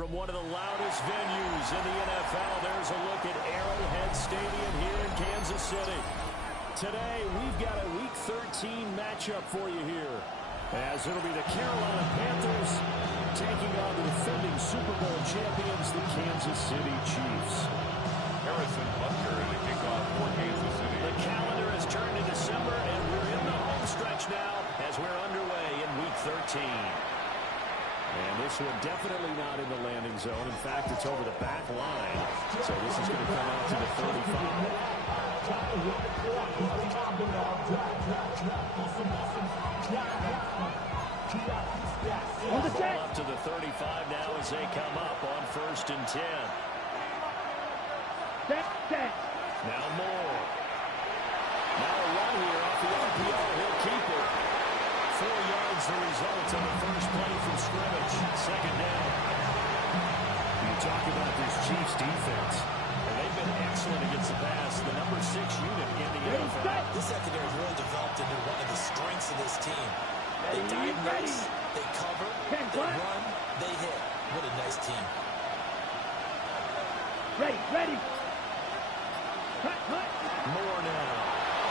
From one of the loudest venues in the NFL, there's a look at Arrowhead Stadium here in Kansas City. Today, we've got a Week 13 matchup for you here, as it'll be the Carolina Panthers taking on the defending Super Bowl champions, the Kansas City Chiefs. Harrison Butker in the kickoff for Kansas City. The calendar has turned to December, and we're in the home stretch now as we're underway in Week 13. And this one definitely not in the landing zone. In fact, it's over the back line. So this is going to come out to the 35. Ball up to the 35 now as they come up on 1st and 10. Now Moore. Now a run here off the RPO. He'll keep it. 4 yards the result on the first play from scrimmage. 2nd down. You talk about this Chiefs defense. And they've been excellent against the pass. The number 6 unit in the NFL. This secondary has really developed into one of the strengths of this team. They diagnose, they cover, they run, they hit. What a nice team. Ready. Moore now.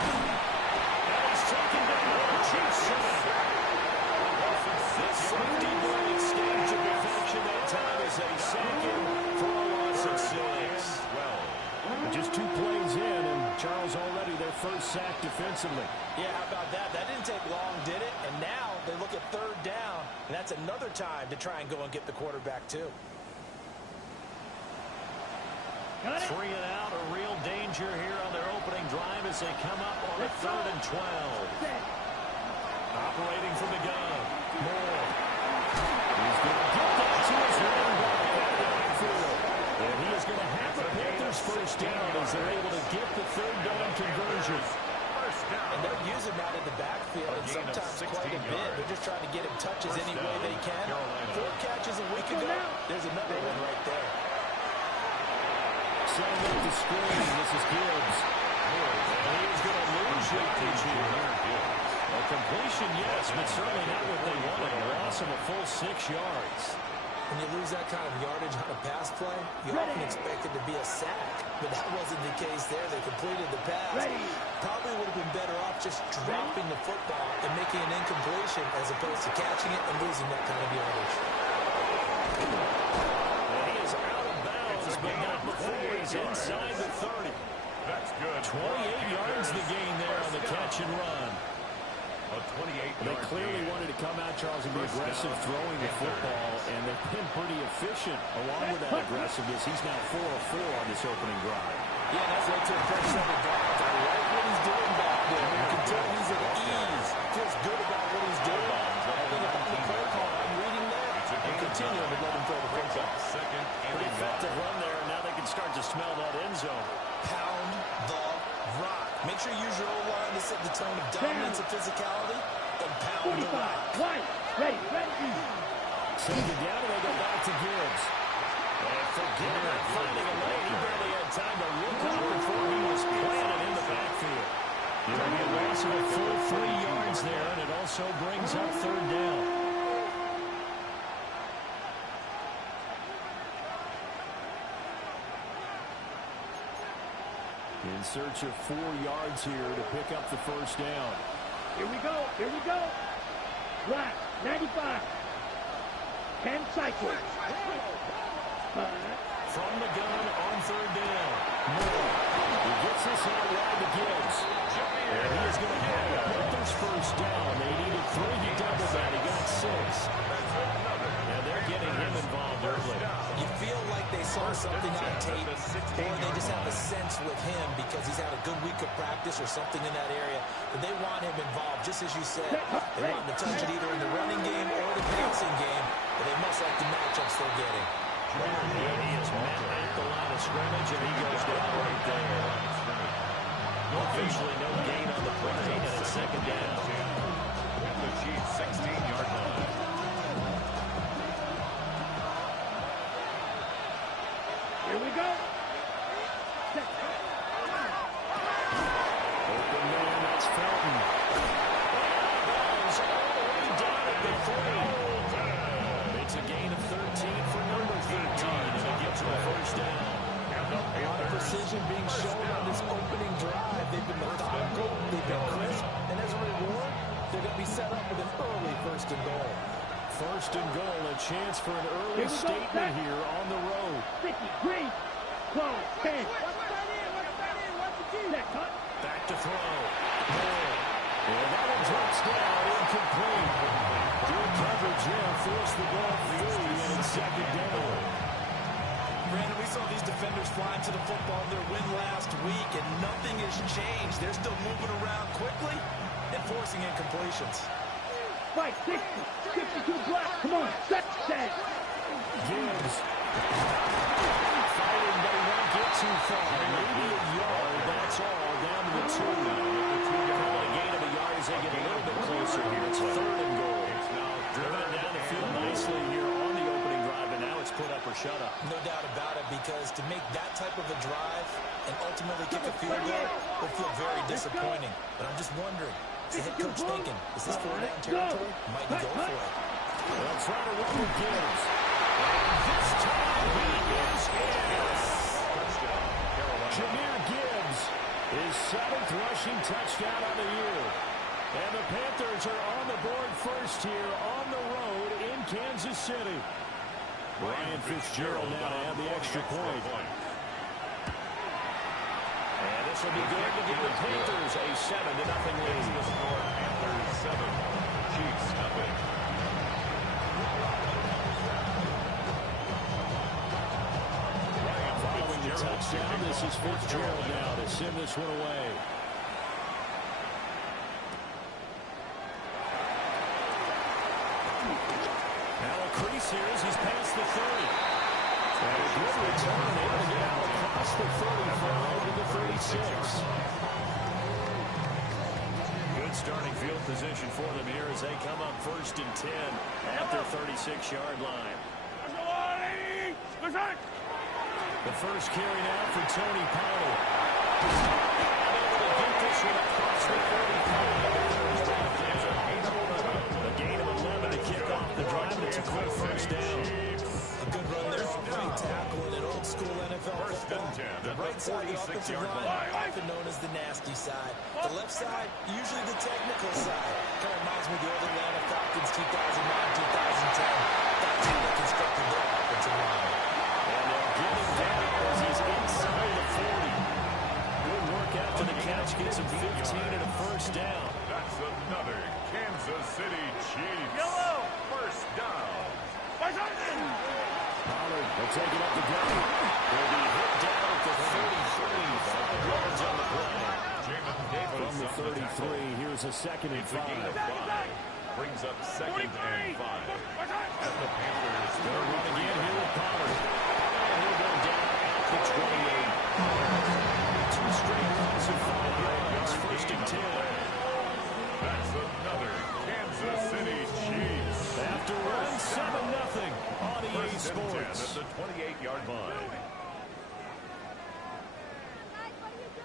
And he's taken down. Chiefs shot. The safety blanket stage of deflection that time as they sank in for a loss of 6. Well, just 2 plays in, and Charles already their first sack defensively. Yeah, how about that? That didn't take long, did it? And now they look at 3rd down, and that's another time to try and go and get the quarterback, too. 3 and out, a real danger here on their opening drive as they come up on a 3rd and 12. Operating from the gun. Moore. He's going to get that to his running back out of the backfield. And he is going to have the Panthers first down as they're able to get the 3rd down conversion. And they're using that in the backfield, and sometimes quite a bit. They're just trying to get him touches any way they can. 4 catches a week ago. There's another one right there. Setting up the screen. This is Gibbs. And he is going to lose yardage here. A completion, yes, but certainly not what they wanted. A loss of a full 6 yards. When you lose that kind of yardage on a pass play, you often expect it to be a sack. But that wasn't the case there. They completed the pass. Probably would have been better off just dropping the football and making an incompletion as opposed to catching it and losing that kind of yardage. And he is out of bounds, but not before he's inside the 30. That's good. 28 yards the gain there on the catch and run. They clearly wanted to come out, Charles, and be aggressive throwing the football, and they've been pretty efficient along with that aggressiveness. He's now 4 of 4 on this opening drive. Yeah, that's right to impress some of the guys. I like what he's doing back there. You can tell he's at ease. Feels good about what he's doing. I think if I'm the play call, I'm reading that and continue to let him throw the football. Pretty effective run there, and now they can start to smell that end zone. Pound the rock. Make sure you use your O-line to set the tone of dominance and physicality, and pound the rock. Ready. Second down, and they go back to Gibbs. And forget about finding a lane. He barely had time to look up before he was planted in the backfield. It'll be a loss of a full 3 yards there, and it also brings up 3rd down. In search of 4 yards here to pick up the first down. Here we go. Black, 95. 10 cycles. From the gun on 3rd down. Moore. He gets this out wide to Gibbs. And he is going to have the Panthers first down. They needed 3 to double that. He got 6. And they're getting him involved early. You feel like they saw something on tape, or they just have a sense with him because he's had a good week of practice or something in that area. But they want him involved, just as you said. They want him to touch it either in the running game or the passing game, but they must like the matchups they're getting. He is met at the line of scrimmage, and he goes down right there. Officially no gain on the play, and it's 2nd down. At the Chiefs' 16-yard line. Here we go. Open man, that's Felton. Ball's all the way down at the 3. It's a gain of 13 for number 13. to a first down. A lot of precision being shown on this opening drive. They've been methodical, they've been crisp, and as a reward, they're going to be set up with an early first and goal. First and goal, a chance for an early statement here on the road. 50, green, close, 10. Back to throw. Moore. And that one drops down, incomplete. Good coverage there, forced the ball free, and it's second down. Brandon, we saw these defenders flying to the football in their win last week, and nothing has changed. They're still moving around quickly and forcing incompletions. Fight, 60, 52 black. Come on, set. Gibbs. Fighting, but he won't get too far. Maybe a yard, that's all, down to the 2. Call a gain of a yard as they get a little bit closer here. It's third and goal. Driven down the field nicely here on the opening drive, and now it's put up or shut up. No doubt about it, because to make that type of a drive and ultimately kick a field goal will feel very disappointing. But I'm just wondering, is the head coach thinking, is this 4-down territory? Might he go for it? They'll try to run with Gibbs. And this time he is in. Jahmyr Gibbs, his 7th rushing touchdown on the year. And the Panthers are on the board first here on the road in Kansas City. Ryan Fitzgerald now to have the extra point. And this will be good to give the Panthers a 7-0 lead. Panthers 7, Chiefs nothing. Following the touchdown, this is Fitzgerald now to send this one away. Now a crease here as he's past the 30. And a good return there to get out across the 35 to the 36. Good starting field position for them here as they come up first and 10 at their 36-yard line. The first carry now for Tony Pollard. Able to get this one across the 35. A gain of 11 to kick off the drive. It's a quick first down. A good run there off right tackle in an old-school NFL football. The right side of the offensive line, often known as the nasty side. The left side, usually the technical side. Kind of reminds me of the old Atlanta Falcons 2009-2010. That's how they constructed their offensive line. And they'll get him down as he's inside the 40. Good work after the catch. Gets him 15 and a first down. That's another Kansas City Chiefs. First down. Pollard will take it up the gut. Will be hit down at the 33. 5 yards on the play. From the 33, here's a second and 5. Brings up second and 5. At the Panthers. They'll run again here with Pollard. And he'll go down at the 28. 2 straight runs of 5 yards. First and 10. That's another Kansas City Chiefs. After running 7-0 on EA First and 10 Sports. at the 28-yard line.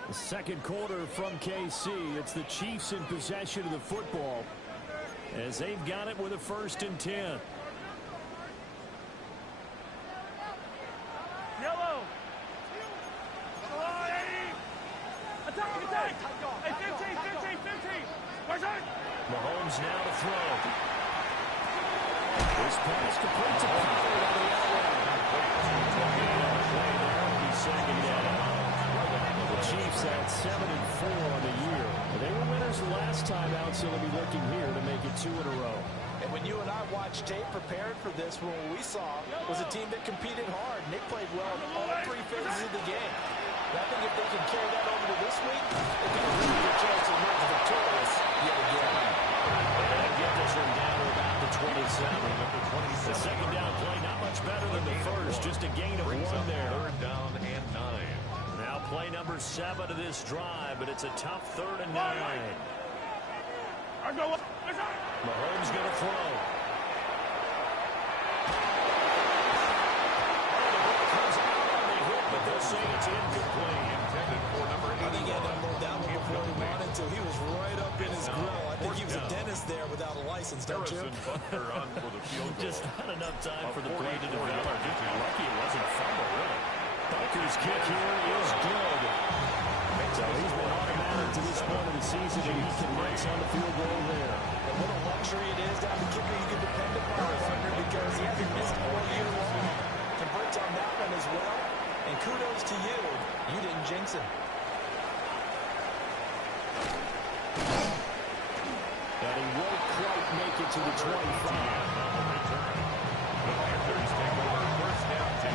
The second quarter from KC. It's the Chiefs in possession of the football as they've got it with a first and 10. Yellow. Attack. Hey, 15. Mahomes now to throw. This pass complete to Pollard on the outline. Second down. The Chiefs had 7-4 on the year. They were winners the last time out, so they'll be looking here to make it 2 in a row. And when you and I watched tape prepared for this, what we saw was a team that competed hard. Nick played well in all 3 phases of the game. And I think if they can carry that over to this week, they can have a really good chance to emerge victorious yet again. And get this one down to about the 27. The second down play, not much better than the first, just a gain of 1 there. Third down and 9. Now play number 7 of this drive, but it's a tough 3rd and 9. Mahomes going to throw. But they'll say it's incomplete. Intended for number 81. I think he had that ball down before he wanted to. He was right up in his grill. I think he was a dentist there without a license, don't you? Just not enough time for the play to develop. Lucky it wasn't a fumble, really. Bucker's kick here is good. So he's been automatic to this point of the season, and he converts on the field goal there. And what a luxury it is to have a kicker you can depend upon, because he hasn't missed all year long. Converts on that one as well. And kudos to you. You didn't jinx him. And he won't quite make it to the 25. The Panthers take over first down 10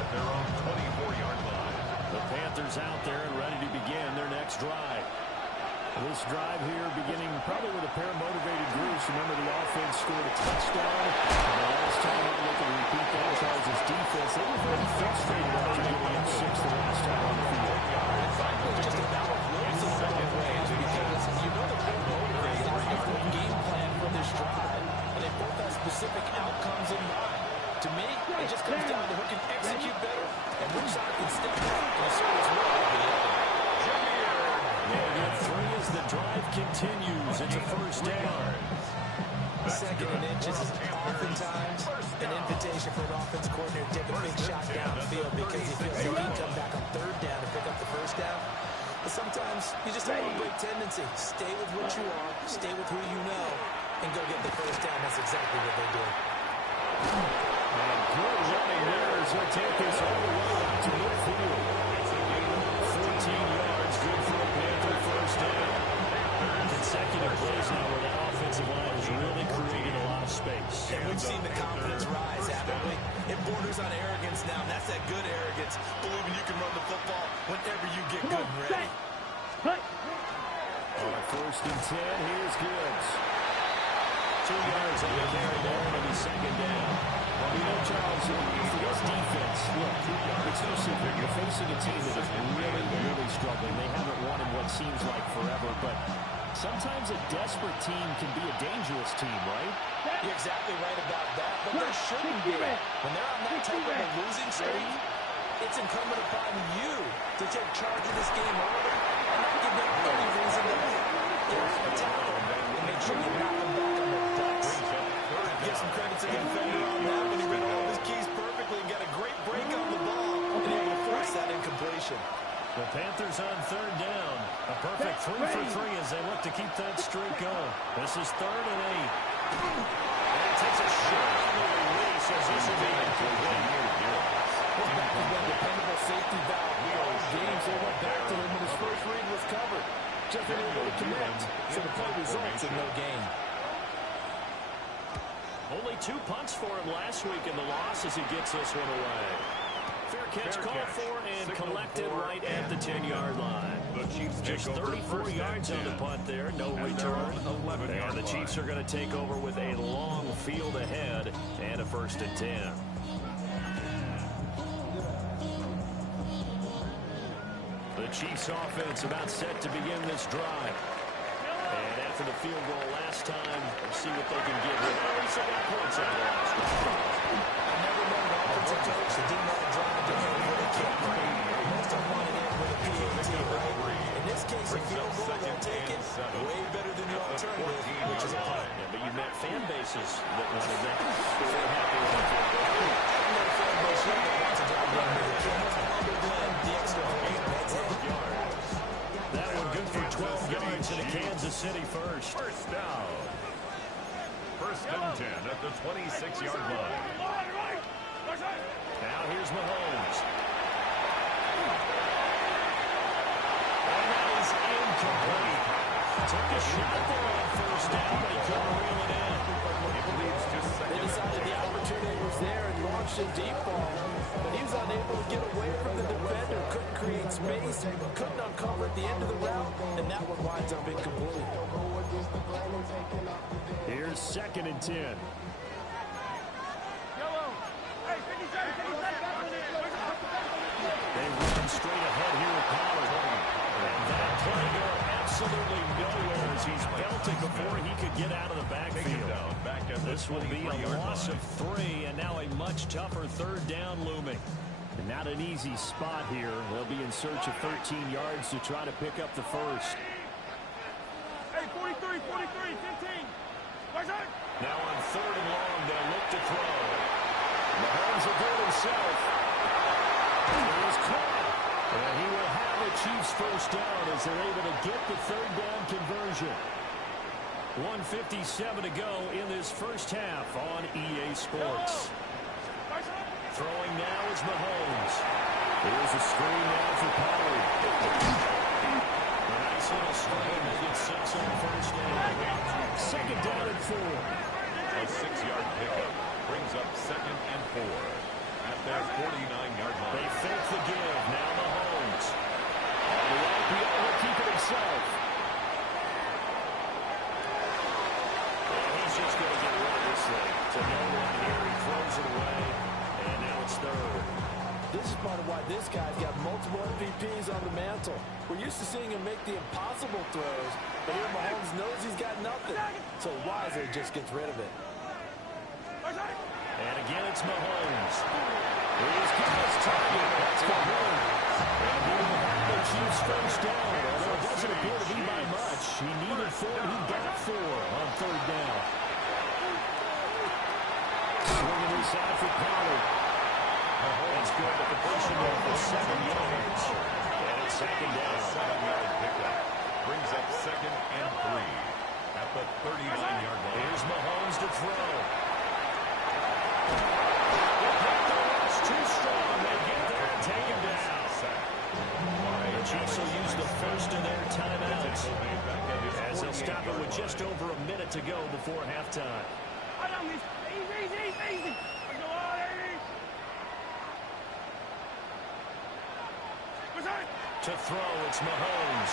at their own 24-yard line. The Panthers out there and ready to begin their next drive. This drive here beginning probably with a pair of motivated groups. Remember, the offense scored a touchdown. And the last time we look and repeat that Chargers defense, they were very frustrated after giving up 6 the last time on the field. And frankly, it's just a battle of wills in a lot of ways, because you know that they're motivated. They have a game plan for this drive, and they both have specific outcomes in mind. To me, it just comes down to who can execute better and which side can step up and assert its will over the other. They'll get 3 as the drive continues. It's a first down. Second and inches is oftentimes an invitation for an offense coordinator to take a big shot downfield because he feels he can come back on third down and pick up the first down. But sometimes you just have a great tendency. Stay with what you are, stay with who you know, and go get the first down. That's exactly what they did. And good running there as he'll take this all the way out to midfield. 14 yards, good for a Panther first down. Consecutive plays now where that offensive line has really created a lot of space. And we've seen the confidence rise, haven't we? It borders on arrogance now, and that's that good arrogance, believing you can run the football whenever you get good and ready. On a first and 10, here's Gibbs. 2 yards on the carry there, and he's second down. Well, you know, Charles, for this defense, look, it's no secret. You're facing a team that is really, really struggling. They haven't won in what seems like forever, but sometimes a desperate team can be a dangerous team, right? You're exactly right about that, but there shouldn't be. When they're on that type of a losing streak, it's incumbent upon you to take charge of this game early and not give them any reason to get off the towel and make sure you knock them back on their butts. Give some credit to the defender on that when he read all of his keys perfectly and got a great break on the ball and able to force that incompletion. The Panthers on third down. A perfect 3 for 3 as they look to keep that streak going. This is 3rd and 8. And it takes a shot on the release as this will be incomplete. Well, that has been a dependable safety valve all games. They went back to him when his first read was covered. Just unable to connect. So the play results in no gain. Only 2 punts for him last week in the loss as he gets this one away. Fair catch called for and collected right at the 10-yard line. Just 34 yards on the punt there, no return. And the Chiefs are going to take over with a long field ahead and a 1st and 10. The Chiefs offense about set to begin this drive. And after the field goal last time, we'll see what they can get here. At least they got points out of the last drive. I never met an offensive coach that didn't want to drive to him with a kick. Most don't want it in with a PAT, right? In this case, a field goal, they'll take it way better than the alternative, which is a punt. Yeah, but you met fan bases that wanted that. They're happy with the field goal. I know a fan base that wants to drive down with a kick other than the extra point. That's it. That one good for 12 yards to the Kansas City first. First down. 1st and 10 at the 26-yard line. Now here's Mahomes. And that is incomplete. Took a shot there on 1st down, but he couldn't reel it in. They decided the opportunity was there and launched a deep ball, but he was unable to get away from the defender, couldn't create space, couldn't uncover at the end of the route, and that one winds up incomplete. Here's 2nd and 10. They run straight ahead here at Pollard. And that play going absolutely nowhere as he's belted before he could get out of the backfield. This will be a loss of 3, and now a much tougher 3rd down looming. And not an easy spot here. They'll be in search of 13 yards to try to pick up the first. Now on 3rd and long, they'll look to throw. Mahomes will do it himself. He is caught. And he will have the Chiefs first down as they're able to get the 3rd down conversion. 1:57 to go in this first half on EA Sports. Throwing now is Mahomes. Here's a screen now for Pollard. A nice little screen that gets 6 on the first down. 2nd down and 4. A 6-yard pickup brings up 2nd and 4 at their 49-yard line. They fake the give. Now Mahomes. The RPO will keep it himself. And he's just going to get rid of this thing. To no one here. He throws it away. And now it's 3rd. This is part of why this guy's got multiple MVPs on the mantle. We're used to seeing him make the impossible throws, but here Mahomes knows he's got nothing. So wisely just gets rid of it. And again, it's Mahomes. He's got his target. That's Mahomes. And he will have the Chiefs first down. Although it doesn't appear to be by much. He needed 4. He got 4 on 3rd down. Swinging inside for Pollard. That's good. The completion there for 7 yards. And it's 2nd down. 7-yard pickup brings up 2nd and 3 at the 39-yard line. Here's Mahomes to throw. The rush too strong. They get there and take him down. The Chiefs will use the first of their timeouts as they'll stop it with just over a minute to go before halftime. To throw, it's Mahomes.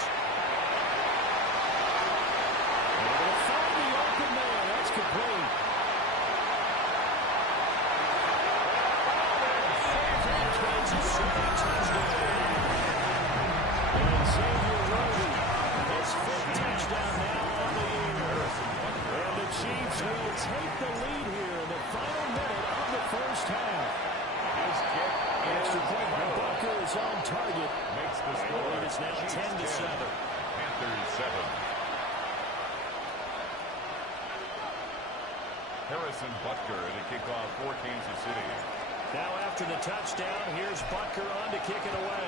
And they'll find the open man. That's complete. Kansas City touchdown. And Xavier Rhodes, his 5th touchdown now on the year. And the Chiefs will take the lead here in the final minute of the first half. His kick Extra point by Bucker is on target. makes the score. It is now 10-7. Panthers 7. Harrison Butker to kick off for Kansas City. Now after the touchdown, here's Butker on to kick it away.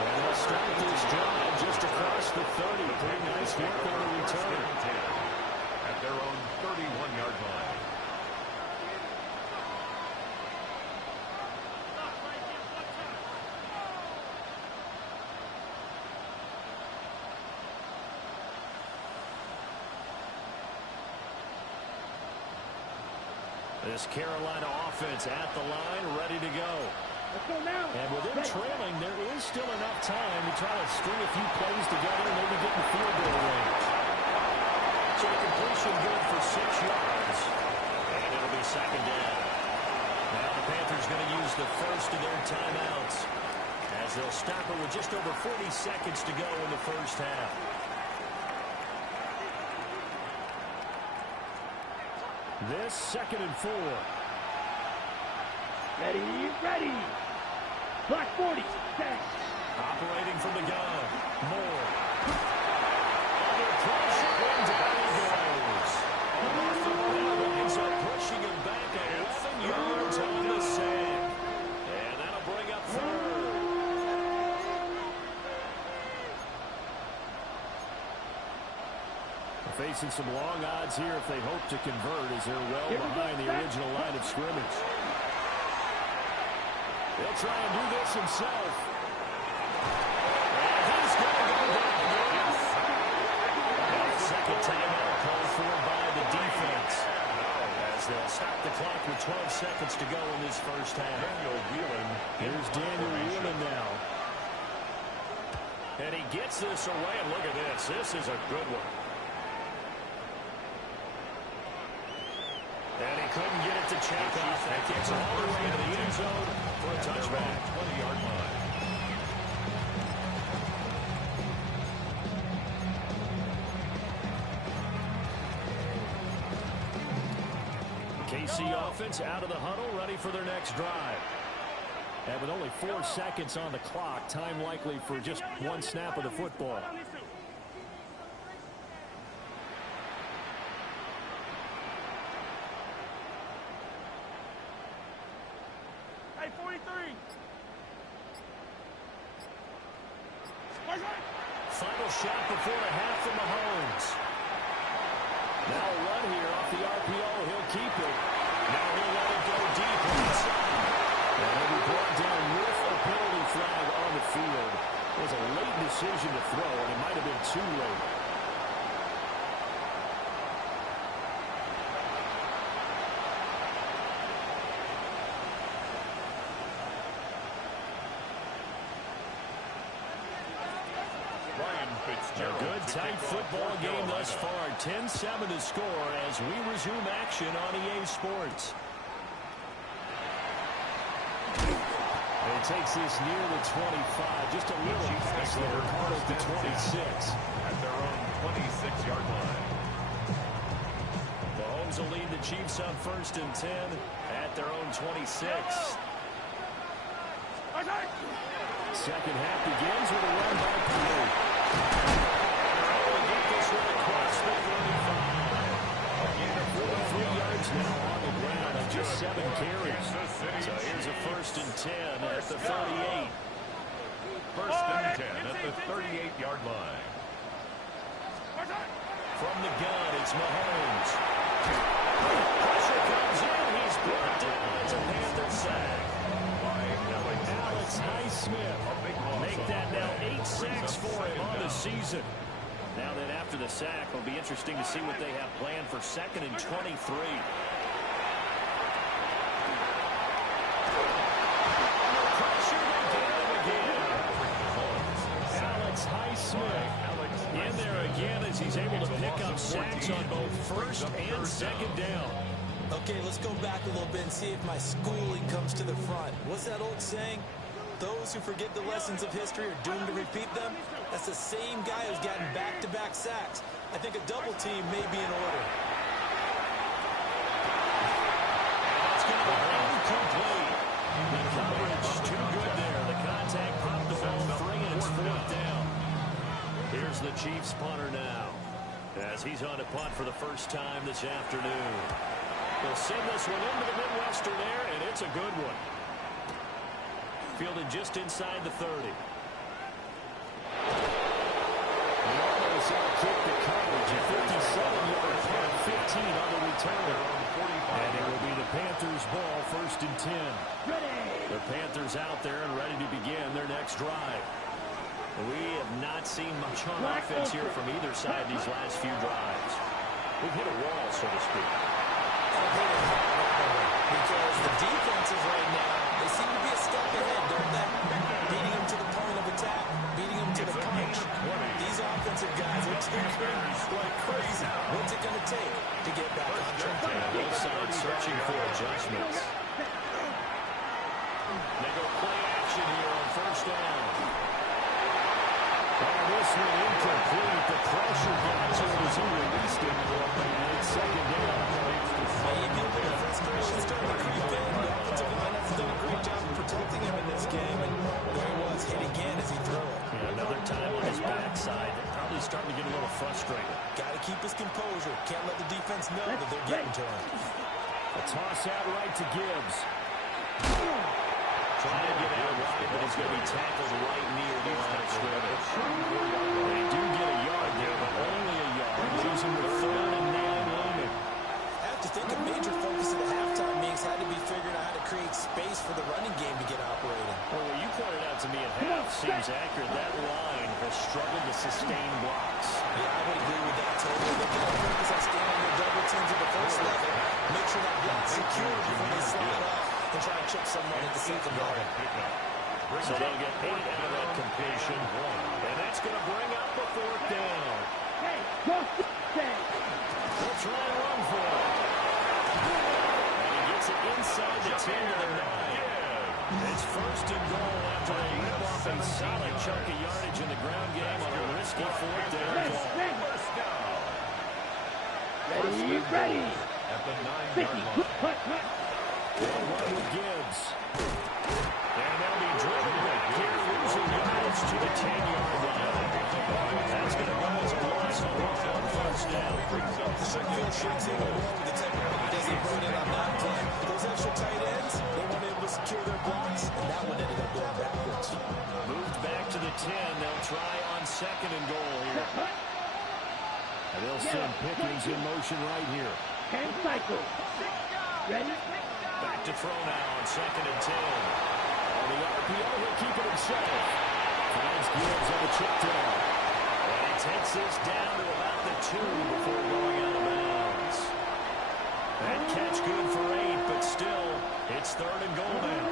And they'll start this drive just across the 30. Pretty nice work on the return. At their own 31-yard line. This Carolina offense at the line, ready to go. Let's go now. And with them trailing, there is still enough time to try to string a few plays together and maybe get in field goal range. So the completion good for 6 yards. And it'll be 2nd down. Now the Panthers going to use the first of their timeouts as they'll stop it with just over 40 seconds to go in the first half. This 2nd and 4. Ready. Black 40. Set. Operating from the gun. Moore. Under pressure. And down he goes. Now ends up pushing him back 11 yards on the sack. And that'll bring up 3rd. Facing some long odds here if they hope to convert as they're well behind the original line of scrimmage. He'll try and do this himself. And he's going to go down. And 2nd timeout called for by the defense as they'll stop the clock with 12 seconds to go in this first half. Here's Daniel Whelan now. And he gets this away, and look at this. This is a good one. And he couldn't get it to check off. That gets all the way to the end zone for a touchback. 20-yard line. KC offense out of the huddle, ready for their next drive. And with only 4 seconds on the clock, time likely for just one snap of the football. Hey, 43. Final shot before the half from Mahomes. Now a run here off the RPO. He'll keep it. Now he'll let it go deep inside. And he'll be brought down with a penalty flag on the field. It was a late decision to throw, and it might have been too late. A good tight football game thus far. 10-7 to score as we resume action on EA Sports. And he takes this near the 25. Just a little pass there. Caught at the 26. At their own 26-yard line. Mahomes will lead the Chiefs on 1st and 10 at their own 26. Second half begins with a run by Pdl. Now on the ground on just 7 carries. So here's a 1st and 10 at the 38. 1st and 10 at the 38-yard line. From the gun, it's Mahomes. Pressure comes in. He's brought down. It's a Panther sack. Alex Highsmith. Make that now 8 sacks for him on the season. Now then, after the sack, it'll be interesting to see what they have planned for 2nd and 23. Alex Highsmith in there again as he's able to pick up sacks on both 1st and 2nd down. Okay, let's go back a little bit and see if my schooling comes to the front. What's that old saying? Those who forget the lessons of history are doomed to repeat them. That's the same guy who's gotten back-to-back sacks. I think a double team may be in order. That's going to be incomplete. The coverage too good there. The contact popped the ball free, and it's 4th down. Here's the Chiefs punter now as he's on a punt for the first time this afternoon. They'll send this one into the Midwestern air, and it's a good one. Fielded just inside the 30. Almost out-kicked the coverage. A 57-yard punt, 15 on the return. And it will be the Panthers' ball, 1st and 10. The Panthers out there and ready to begin their next drive. We have not seen much on offense here from either side these last few drives. We've hit a wall, so to speak. Because the defenses right now, they seem to be a step ahead, don't they? Beating them to the point of attack, beating them to the punch. These offensive guys are tinkering like crazy. What's it going to take to get back on track? Both sides searching for adjustments. They go play action here on 1st down. This one incomplete. The pressure got to him as he released it. And it's 2nd down. Maybe a bit of frustration starting to creep in. The offensive line has done a great job of protecting him in this game. And there he was, hit again as he threw it. Yeah, another time on his backside. Probably starting to get a little frustrated. Got to keep his composure. Can't let the defense know that they're getting to him. A toss out right to Gibbs. Trying to get out wide, but he's going to be tackled right near the line of scrimmage. They do get a yard there, but only a yard. Losing with 3rd and 9 looming. I have to think a major focus of the halftime meetings had to be figuring out how to create space for the running game to get operating. Well, what you pointed out to me at half seems accurate. That line has struggled to sustain blocks. Yeah, I would agree with that totally. They can focus on staying on their double teams at the 1st level. Make sure that block's secure before they slide off and try to chip someone at the 2nd level. So they'll get 8 out of that completion. And that's going to bring up a 4th down. Hey, go stay. They'll try and run for it. And he gets it inside the 10 to the 9. It's 1st and goal after they rip off a solid chunk of yardage in the ground game on a risky 4th down call. Ready. At the 9-yard line. Cut. They'll run with Gibbs. And they'll be driven back here, losing yards to the 10-yard line. That's going to go as a loss on first down. Field shakes even more with the type of money that he brought in on that play. Those extra tight ends, they weren't able to secure their blocks, and that one ended up going backwards. Moved back to the 10. They'll try on second and goal here. And they'll send Pickens in motion right here. Hand cycle. Ready? Back to throw now on second and 10. On the RPO, he'll keep it himself. Finds Gibbs on the check down. And he takes this down to about the 2 before going out of bounds. That catch good for 8, but still, it's third and goal now.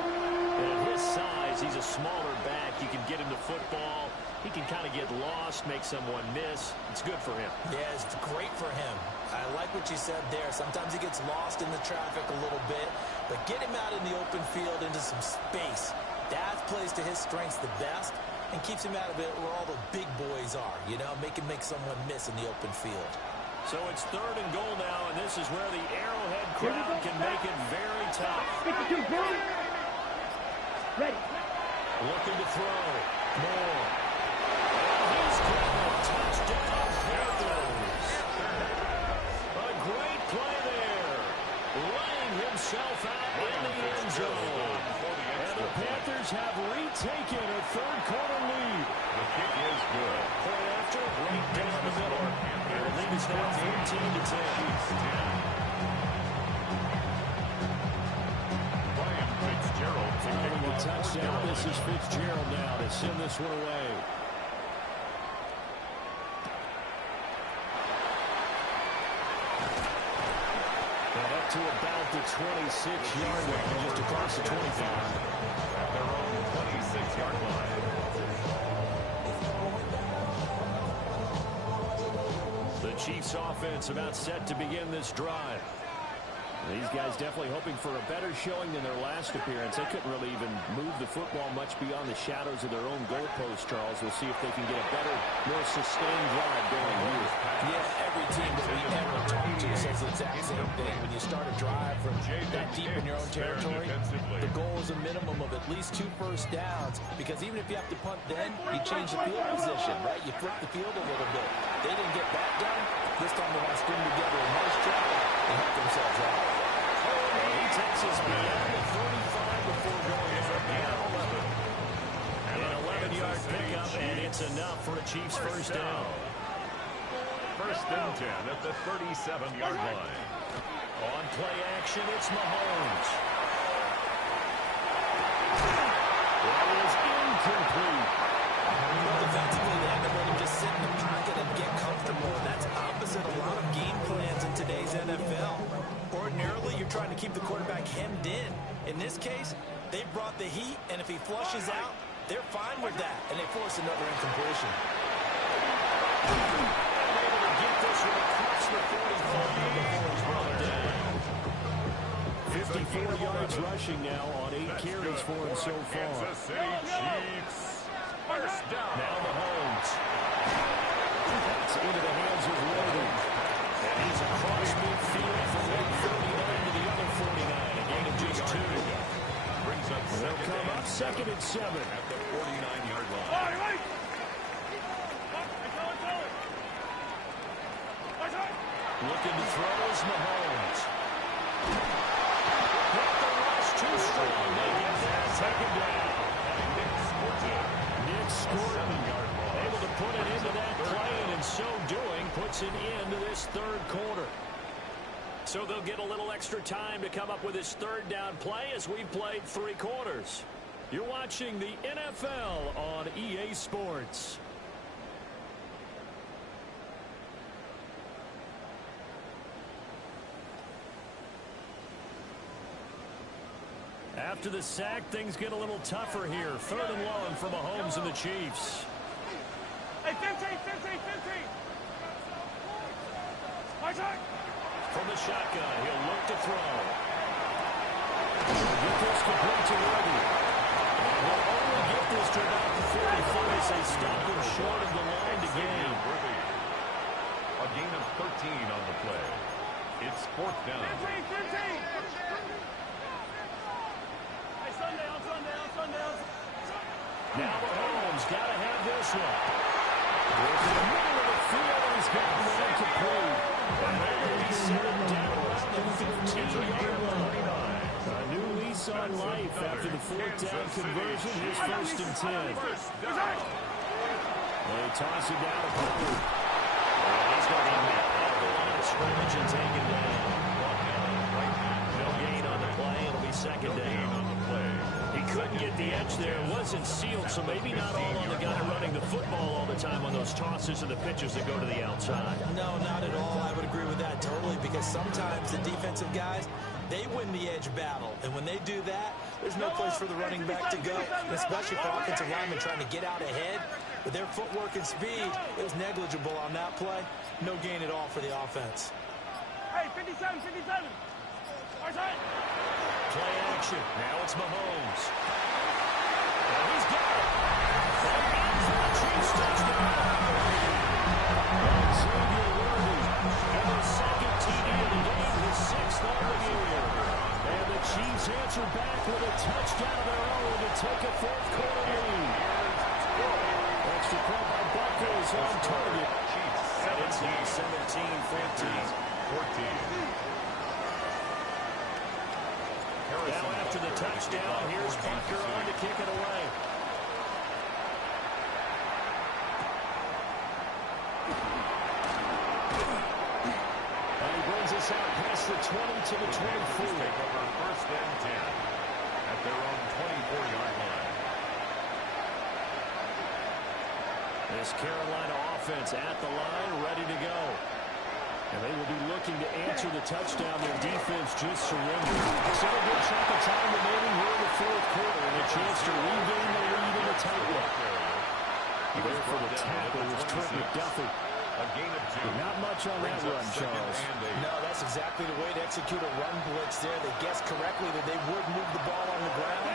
And at his size, he's a smaller back. You can get him the football. He can kind of get lost, make someone miss. It's good for him. Yeah, it's great for him. I like what you said there. Sometimes he gets lost in the traffic a little bit, but get him out in the open field into some space. That plays to his strengths the best and keeps him out of it where all the big boys are, you know, make someone miss in the open field. So it's third and goal now, and this is where the Arrowhead crowd can make it very tough. 52, ready. Looking to throw. More. He's got a touchdown, Panthers. A great play there. Laying himself out in the end zone. And the Panthers have retaken a third-quarter lead. The kick is good. Point after, right down the middle. And the lead is now 14-10. Following the touchdown, this is Fitzgerald now to send this one away. And up to about the 26-yard line, just across the 25. At their own 26-yard line. The Chiefs offense about set to begin this drive. These guys definitely hoping for a better showing than their last appearance. They couldn't really even move the football much beyond the shadows of their own goalpost, Charles. We'll see if they can get a better, more sustained drive going here. Yeah, every team that we ever talk to says the exact same thing. When you start a drive from that deep in your own territory, the goal is a minimum of at least 2 first downs, because even if you have to punt then, you change the field position, right? You flip the field a little bit. They didn't get that done. This time they want to string together a nice drive and help themselves out. He takes us beyond the 35 before going out now. An 11-yard pickup, and it's enough for a Chiefs first down. First and 10 at the 37-yard line. On play action, it's Mahomes. That is incomplete. Well, defensively, they had to let him just sit in the pocket and get comfortable. That's opposite a lot of game plans in today's NFL. Ordinarily, you're trying to keep the quarterback hemmed in. In this case, they brought the heat, and if he flushes out, they're fine with that, and they force another incompletion. Able to get this one across the 45 before he's brought down. 54 yards rushing now on 8 carries for him so far. Kansas City Chiefs. First down. Now Mahomes. That's into the hands of Logan. And he's across midfield from 139 to the other 49. A gain of just 2. Brings up They'll come up second and 7. at the 49-yard line. Looking to throw is Mahomes. Hit the rush too strong. They get that second down. Nick Scorton able to put it into that play, and in so doing puts an end to this third quarter. So they'll get a little extra time to come up with this third down play as we've played 3 quarters. You're watching the NFL on EA Sports. After the sack, things get a little tougher here. Third and long for Mahomes and the Chiefs. Hey, 15. From the shotgun, he'll look to throw. He'll get this complete to Worthy. And he'll only get this to about the 45 as they stop him short of the line to gain. A gain of 13 on the play. It's 4th down. 15. Hey, Sunday. He's got one complete. And they will be set down around the 15-yard line. A new lease on life after the fourth down conversion. Here's 1st and 10. They toss it down to Pollard. He's going to be met out of the line of scrimmage and taken down. No gain on the play. It'll be 2nd down. He couldn't get the edge there. It wasn't sealed, so maybe not all on the guy running the football all the time on those tosses and the pitches that go to the outside. No, not at all. I would agree with that totally, because sometimes the defensive guys, they win the edge battle. And when they do that, there's no place for the running back to go, especially for offensive linemen trying to get out ahead. With their footwork and speed, it was negligible on that play. No gain at all for the offense. Hey, 57, 57. Play action. Now it's Mahomes. And he's got it. And in for the Chiefs touchdown. Xavier Worthy in his 2nd TD of the game, his 6th on the year. And the Chiefs answer back with a touchdown of their own to take a 4th quarter lead. Extra point by Buckles on target. And it's now 17-14. Now after the touchdown, here's Bunker on to kick it away. And he brings us out past the 20 to the 24. Take over 1st and 10 at their own 24-yard line. This Carolina offense at the line, ready to go. And they will be looking to answer the touchdown. Their defense just surrendered. So a good chunk of time remaining here in the 4th quarter, and a chance to regain the lead in the tightrope. There for the tackle was Trent McDuffie. A gain of 2. Not much on that run, Charles. No, that's exactly the way to execute a run blitz there. They guessed correctly that they would move the ball on the ground,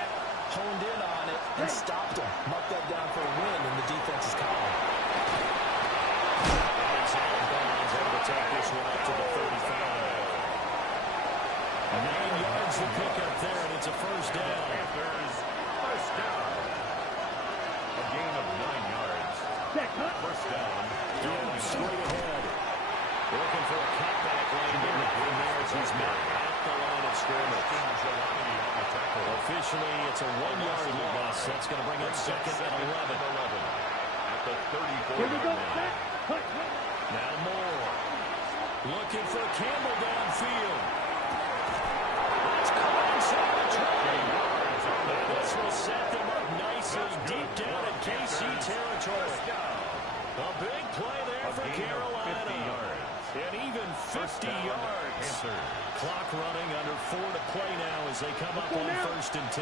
honed in on it, and stopped them. Mark that down for a win in the defense's column. Take this one up to the 35. 9 yards to pick up there, and it's a 1st down. Panthers, 1st down. A gain of 9 yards. 1st down. Straight ahead. Looking for a cutback lane in there as he's met at the line of scrimmage. Officially, it's a 1-yard loss. That's going to bring up 2nd and 11. At the 34-yard line. Now Moore. Looking for Campbell downfield. That's caught inside the 20. This will set them up nicely deep down in KC territory. A big play there for Carolina. And even 50 yards. Clock running under 4 to play now as they come up on 1st and 10.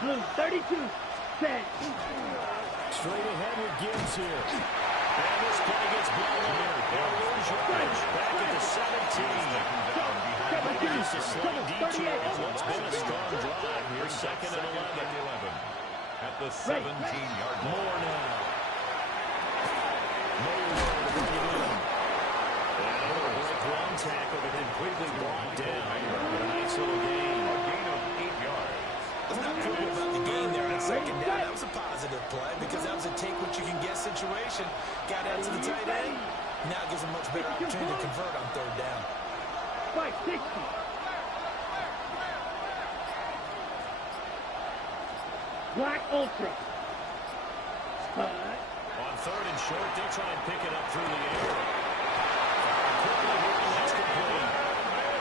Blue, 32, set. Straight ahead with Gibbs here. And this play gets blown here. Back at the 17. Maybe just a slight detour on what's been a strong drive here. 2nd and 11. At the 17-yard line. More now. Moore to bring it in. And it'll break one tackle, but completely brought down. A nice little gain. A gain of 8 yards. Let's not forget about the gain there on 2nd down. That was a positive play because that was a take-what-you-can-get situation. Got out to the tight end. Now it gives them much better opportunity to convert on 3rd down. 560. Black Ultra. On 3rd and short, they'll try and pick it up through the air. Quickly here, and that's complete.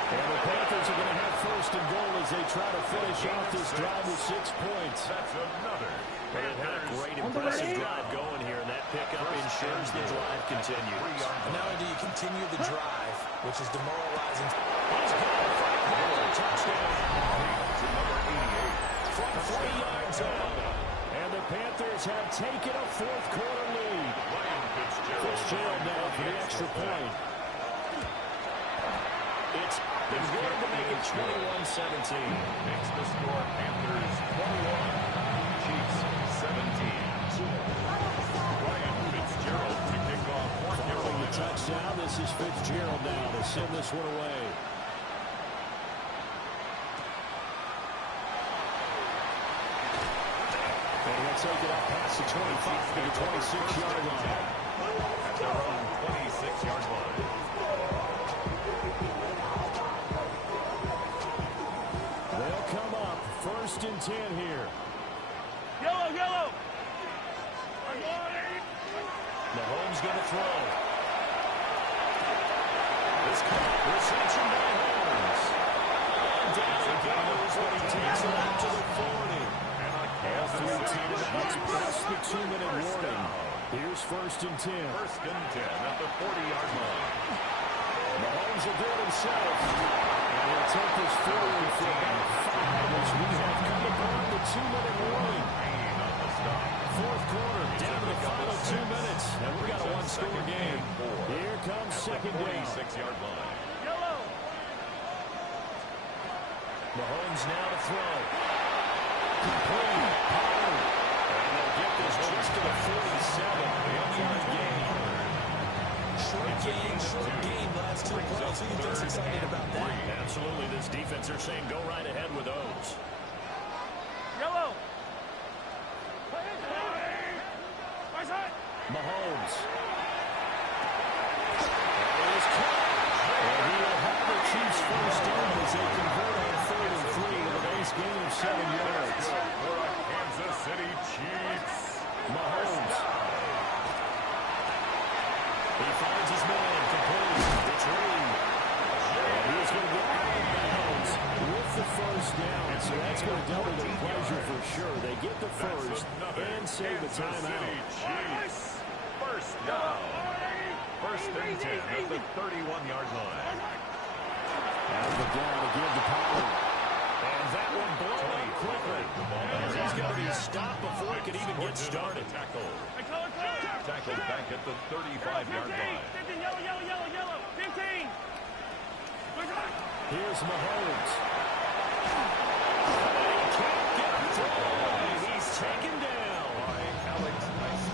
And the Panthers are going to have 1st and goal as they try to finish off this drive with 6 points. That's another. But they've had a great, impressive drive going here, and that pickup ensures the drive continues. And not only do you continue the drive, which is demoralizing. He's got it for a touchdown. To number 88. From 40 yards out. And the Panthers have taken a 4th quarter lead. Ryan Fitzgerald now for the extra point. It's been good to make it 21-17. Makes the score Panthers 21. Chiefs 17. Ryan Fitzgerald to kick off. Following the touchdown, this is Fitzgerald now to send this one away. And he'll take it up past the 25 to the 26-yard line. At their own 26. 10 here. Yellow, yellow. Mahomes going to throw. This reception by Mahomes. And down he goes when he takes it out to the 40. All three teams just past the 2-minute warning. Here's 1st and 10. 1st and 10 at the 40-yard line. Mahomes will do it himself. And he'll take this forward for about 5 as we have come upon the 2-minute warning. 4th quarter, down to the final 2 minutes. And we've got a one-score game. Here comes 2nd down. 46-yard line. Yellow. Mahomes now to throw. Complete. Pollard. And they'll get this just to the 47. 1-yard gain. Short gain, last 2 plays. Who gets excited about that? Absolutely. This defense, they're saying go right ahead with those. Yellow. Mahomes. And it is caught. And he will have the Chiefs first down as they convert on 3rd and 3 with a base gain of 7 yards. For a Kansas City Chiefs. Mahomes. He finds his man. Complete. It's Reed. And he's going to get out of bounds with the first down. So that's going to double their pleasure for sure. They get the first and save the timeout. Chiefs. First down. 1st and 10 at the 31-yard line. Out of the down to give to Pollard. And that one blown up quickly. As he's got to be stopped before he could even get started. Tackled back at the 35-yard line. 15, yellow. 15. Here's Mahomes. He can't get through. He's taken down.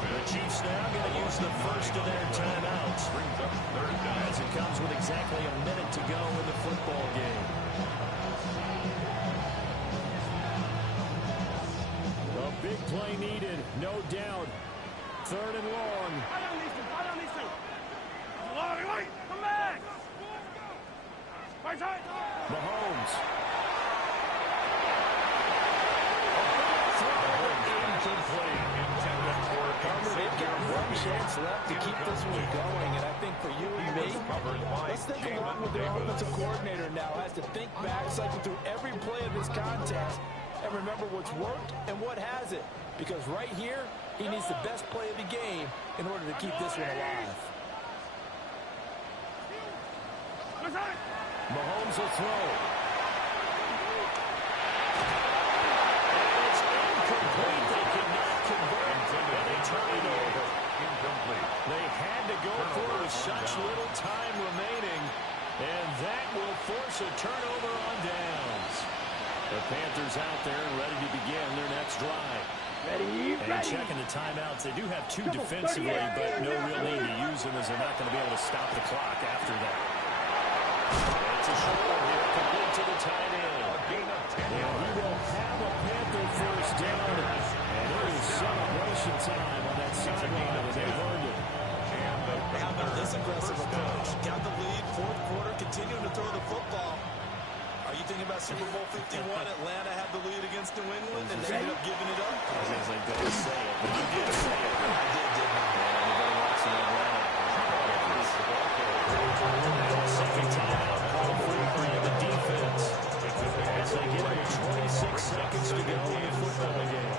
The Chiefs now going to use the first of their timeouts. Brings up 3rd down. As it comes with exactly a minute to go in the football game. A big play needed, no doubt. 3rd and long. Come back. Mahomes. They've got one chance left to keep this one going, and I think for you and me, let's think along with the offensive coordinator now. Has to think back, cycle through every play of this contest, and remember what's worked and what hasn't. Because right here, he needs the best play of the game in order to keep this one alive. Mahomes will throw. And it's incomplete. They could not convert. And they turn it over. Incomplete. They had to go for it with such little time remaining. And that will force a turnover on downs. The Panthers out there ready to begin their next drive. Ready. And checking the timeouts. They do have 2 defensively, but no real need to use them as they're not going to be able to stop the clock after that. It's a short one here, complete to the tight end. And he will have a Panther first down. And it is celebration time on that sideline, and they've earned it. How about this aggressive approach? Got the lead, 4th quarter, continuing to throw the football. Are you thinking about Super Bowl 51? Atlanta had the lead against New England, and they ended up giving it up. I was going to say, don't say it, but you did say it. I did, didn't I? Anybody watching Atlanta? Second timeout called for the defense. As they get under 26 seconds to go in the football game.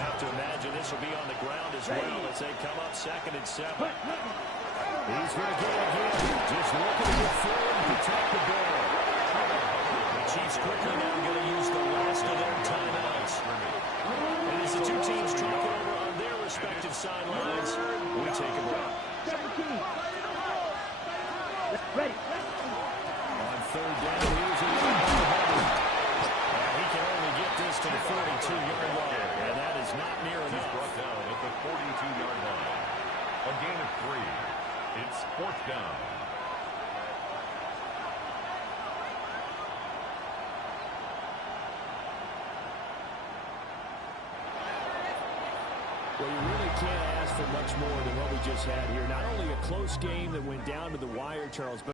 Have to imagine this will be on the ground as well as they come up 2nd and 7. He's going to get it again. Just looking to get forward and protect the ball. The Chiefs quickly now going to use the last of their timeouts. And as the 2 teams talk over on their respective sidelines, we take a break. 17. Ready. On 3rd down, here's a run by Hubbard. And he can only get this to the 42-yard line, and that is not near He's enough. brought down at the 42-yard line. A gain of 3. It's 4th down. Well, you really can't ask for much more than what we just had here. Not only a close game that went down to the wire, Charles, but